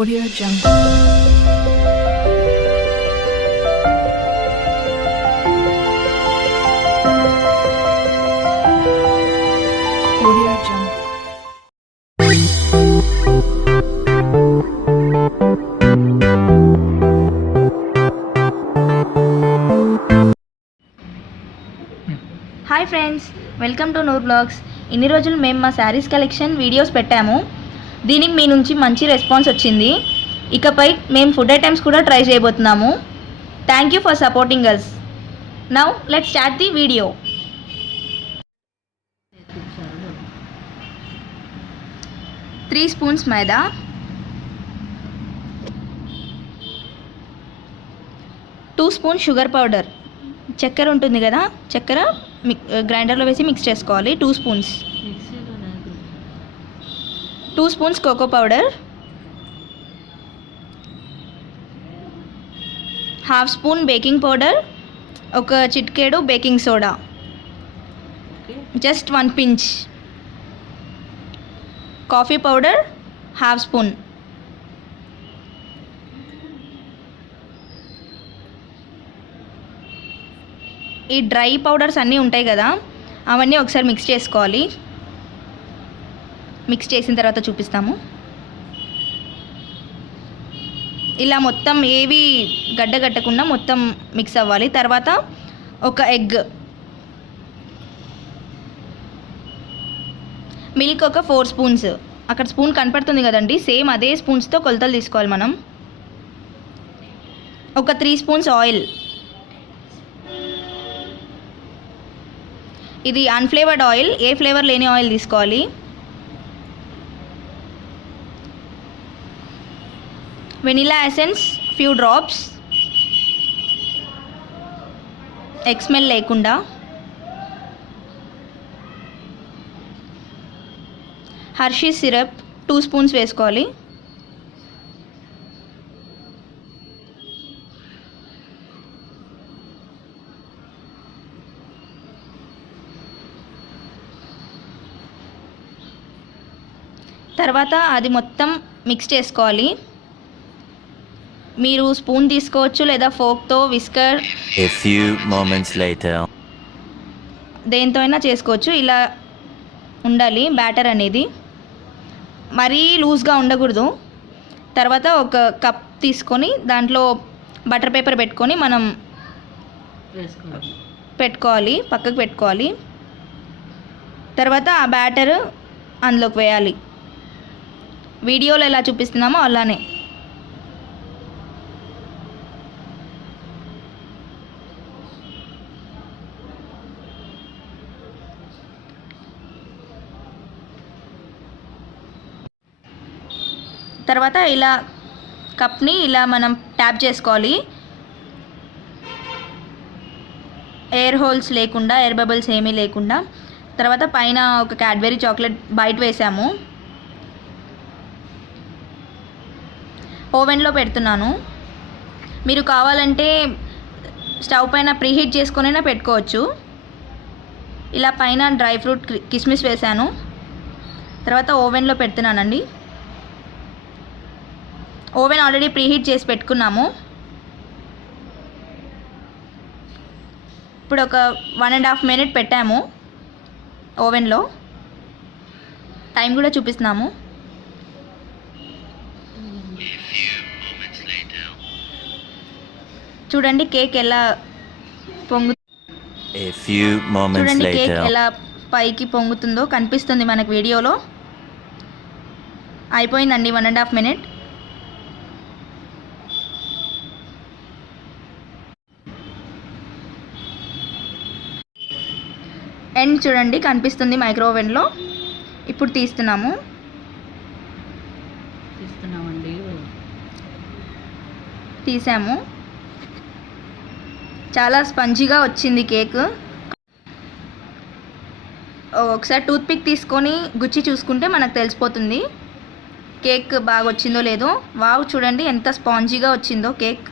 Audio Jungle. Audio Jungle. Hi friends, welcome to Noor blogs. ఇన్ని రోజులు మేము మా శారీస్ కలెక్షన్ వీడియోస్ పెట్టాము. దీనికి మీ నుంచి మంచి రెస్పాన్స్ వచ్చింది. ఇకపై మేము ఫుడ్ ఐటమ్స్ కూడా ట్రై చేయబోతున్నాము. Thank you for supporting us. Now let's start the video. Three spoons maida, 2 spoons sugar powder, చక్కెర ఉంటుంది కదా, చక్కెర గ్రైండర్లో వేసి మిక్స్ చేసుకోవాలి. 2 spoons. 2 spoons cocoa powder, 1/2 spoon baking powder, ఒక చిటికెడు baking soda, just 1 pinch. Coffee powder 1/2 spoon. ఈ డ్రై పౌడర్స్ అన్నీ ఉంటాయి కదా, అవన్నీ ఒకసారి మిక్స్ చేసుకోవాలి. మిక్స్ చేసిన తర్వాత చూపిస్తాము. ఇలా మొత్తం ఏవి గడ్డగట్టకుండా మొత్తం మిక్స్ అవ్వాలి. తర్వాత ఒక ఎగ్, మిల్క్ ఒక 4 స్పూన్స్. అక్కడ స్పూన్ కనపడుతుంది కదండి, సేమ్ అదే స్పూన్స్తో కొలతలు తీసుకోవాలి మనం. ఒక 3 స్పూన్స్ ఆయిల్. ఇది అన్ఫ్లేవర్డ్ ఆయిల్, ఏ ఫ్లేవర్ లేని ఆయిల్ తీసుకోవాలి. Vanilla essence few drops, egg smell లేకుండా. హర్షీ సిరప్ 2 స్పూన్స్ వేసుకోవాలి. తర్వాత అది మొత్తం మిక్స్ చేసుకోవాలి. మీరు స్పూన్ తీసుకోవచ్చు లేదా ఫోక్తో, whisker, A few moments later. దేంతో అయినా చేసుకోవచ్చు. ఇలా ఉండాలి బ్యాటర్ అనేది, మరీ లూజ్గా ఉండకూడదు. తర్వాత ఒక కప్ తీసుకొని దాంట్లో బటర్ పేపర్ పెట్టుకొని మనం పెట్టుకోవాలి, పక్కకు పెట్టుకోవాలి. తర్వాత ఆ బ్యాటర్ అందులోకి వేయాలి. వీడియోలో ఎలా చూపిస్తున్నామో అలానే. తర్వాత ఇలా కప్ని ఇలా మనం ట్యాప్ చేసుకోవాలి, ఎయిర్ హోల్స్ లేకుండా, ఎయిర్ బబుల్స్ ఏమీ లేకుండా. తర్వాత పైన ఒక క్యాడ్బెరీ చాక్లెట్ బైట్ వేసాము. ఓవెన్లో పెడుతున్నాను. మీరు కావాలంటే స్టవ్ పైన ప్రీహీట్ చేసుకొనైనా పెట్టుకోవచ్చు. ఇలా పైన డ్రై ఫ్రూట్ కిస్మిస్ వేసాను. తర్వాత ఓవెన్లో పెడుతున్నానండి. ఓవెన్ ఆల్రెడీ ప్రీహీట్ చేసి పెట్టుకున్నాము. ఇప్పుడు ఒక 1.5 మినిట్ పెట్టాము ఓవెన్లో. టైం కూడా చూపిస్తున్నాము. చూడండి కేక్ ఎలా A few moments చూడండి కేక్ later. ఎలా పైకి పొంగుతుందో కనిపిస్తుంది మనకు వీడియోలో. అయిపోయిందండి 1.5 మినిట్. ఎండ్ చూడండి కనిపిస్తుంది మైక్రోవెన్లో. ఇప్పుడు తీస్తున్నామండి. తీసాము. చాలా స్పంజీగా వచ్చింది కేక్. ఒకసారి టూత్పిక్ తీసుకొని గుచ్చి చూసుకుంటే మనకు తెలిసిపోతుంది కేక్ బాగా వచ్చిందో లేదో. వావ్, చూడండి ఎంత స్పాంజీగా వచ్చిందో కేక్.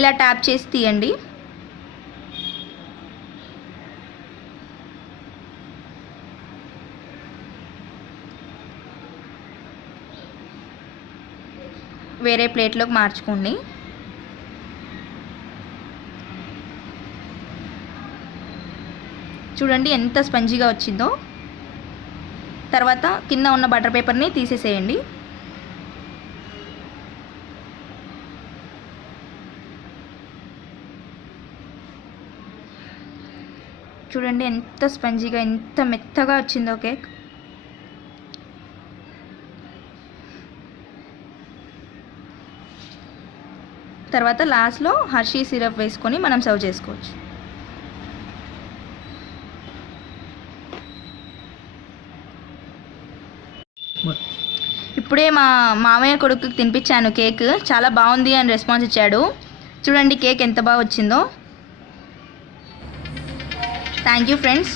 ఇలా ట్యాప్ చేసి తీయండి. వేరే ప్లేట్లోకి మార్చుకోండి. చూడండి ఎంత స్పంజీగా వచ్చిందో. తర్వాత కింద ఉన్న బటర్ పేపర్ని తీసేసేయండి. చూడండి ఎంత స్పంజీగా ఎంత మెత్తగా వచ్చిందో కేక్. తర్వాత లాస్ట్లో హర్షీ సిరప్ వేసుకొని మనం సర్వ్ చేసుకోవచ్చు. ఇప్పుడే మా మామయ్య కొడుకుకి తినిపించాను కేక్. చాలా బాగుంది అని రెస్పాన్స్ ఇచ్చాడు. చూడండి కేక్ ఎంత బాగా వచ్చిందో. Thank you friends.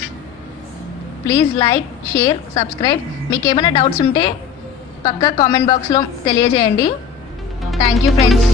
Please like, share, subscribe. మీకు ఏమైనా డౌట్స్ ఉంటే పక్కా కామెంట్ బాక్స్లో తెలియజేయండి. Thank you friends.